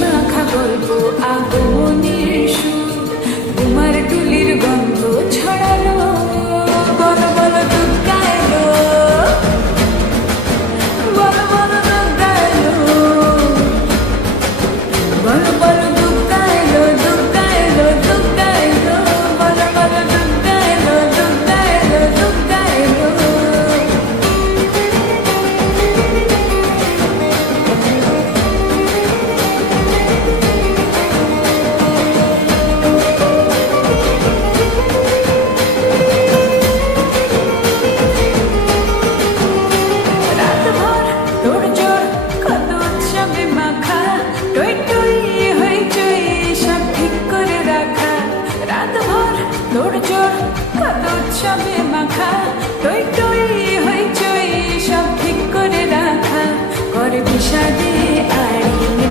মাখা গল্প আগমনের সুর তোমার টুলির গন্ধ ছড়ালো বলো বলো দুর্গা এলো বলো বলো দুর্গা এলো বলো বলো দুর্গা এলো দুর্গা এলো দুর্গা এলো বলো বলো দুর্গা এলো দুর্গা এলো দুর্গা এলো তোড়জোড় কত উৎসবে